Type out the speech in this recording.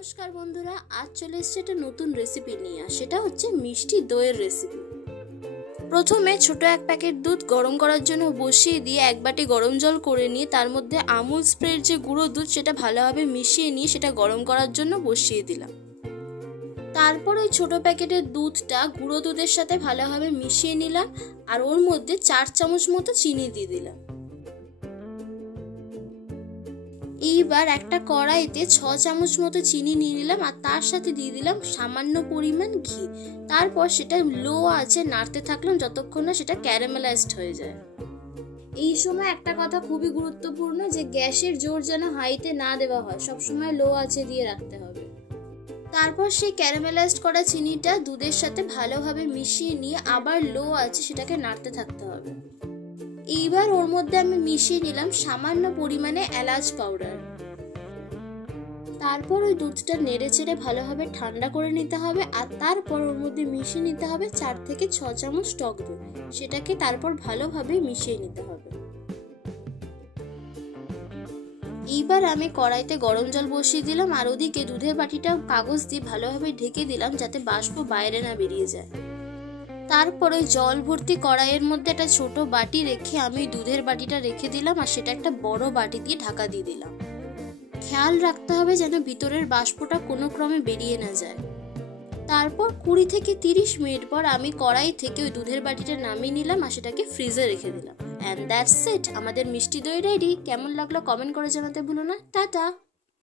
নমস্কার বন্ধুরা, আজ চলে এসেছে একটা নতুন রেসিপি নিয়ে। সেটা হচ্ছে মিষ্টি দইয়ের রেসিপি। প্রথমে ছোট এক প্যাকেট দুধ গরম করার জন্য বসিয়ে দিয়ে এক বাটি গরম জল করে নিয়ে তার মধ্যে আমুল স্প্রের যে গুঁড়ো দুধ সেটা ভালোভাবে মিশিয়ে নিয়ে সেটা গরম করার জন্য বসিয়ে দিলাম। তারপর ওই ছোট প্যাকেটের দুধটা গুঁড়ো দুধের সাথে ভালোভাবে মিশিয়ে নিলাম আর ওর মধ্যে 4 চামচ মতো চিনি দিয়ে দিলাম। এইবার একটা কড়াইতে 6 চামচ মতো চিনি নিয়ে নিলাম আর তার সাথে দিয়ে দিলাম সামান্য পরিমাণ ঘি। তারপর সেটা লো আঁচে নাড়তে থাকলাম যতক্ষণ না সেটা ক্যারামেলাইজড হয়ে যায়। এই সময় একটা কথা খুবই গুরুত্বপূর্ণ, যে গ্যাসের জোর যেন হাইতে না দেওয়া হয়, সবসময় লো আঁচে দিয়ে রাখতে হবে। তারপর সেই ক্যারামেলাইজড করা চিনিটা দুধের সাথে ভালোভাবে মিশিয়ে নিয়ে আবার লো আঁচে সেটাকে নাড়তে থাকতে হবে। এইবার ওর মধ্যে আমি মিশিয়ে নিলাম সামান্য পরিমাণে এলাচ পাউডার। তারপর ওই দুধটা নেড়ে চেড়ে ভালোভাবে ঠান্ডা করে নিতে হবে আর তারপর ওর মধ্যে মিশিয়ে নিতে হবে 4 থেকে 6 চামচ টক দই। সেটাকে তারপর ভালোভাবে মিশিয়ে নিতে হবে। এইবার আমি কড়াইতে গরম জল বসিয়ে দিলাম আর ওদিকে দুধের বাটিটা কাগজ দিয়ে ভালোভাবে ঢেকে দিলাম যাতে বাষ্প বাইরে না বেরিয়ে যায়। তারপর ওই জল ভর্তি কড়াইয়ের মধ্যে একটা ছোট বাটি রেখে আমি দুধের বাটিটা রেখে দিলাম আর সেটা একটা বড় বাটি দিয়ে ঢাকা দিয়ে দিলাম। খেয়াল রাখতে হবে যেন ভিতরের বাষ্পটা কোনো ক্রমে বেরিয়ে না যায়। তারপর 20 থেকে 30 মিনিট পর আমি কড়াই থেকে ওই দুধের বাটিটা নামিয়ে নিলাম আর সেটাকে ফ্রিজে রেখে দিলাম। অ্যান্ড দ্যাটস ইট, আমাদের মিষ্টি দই রেডি। কেমন লাগলো কমেন্ট করে জানাতে ভুলো না। টাটা।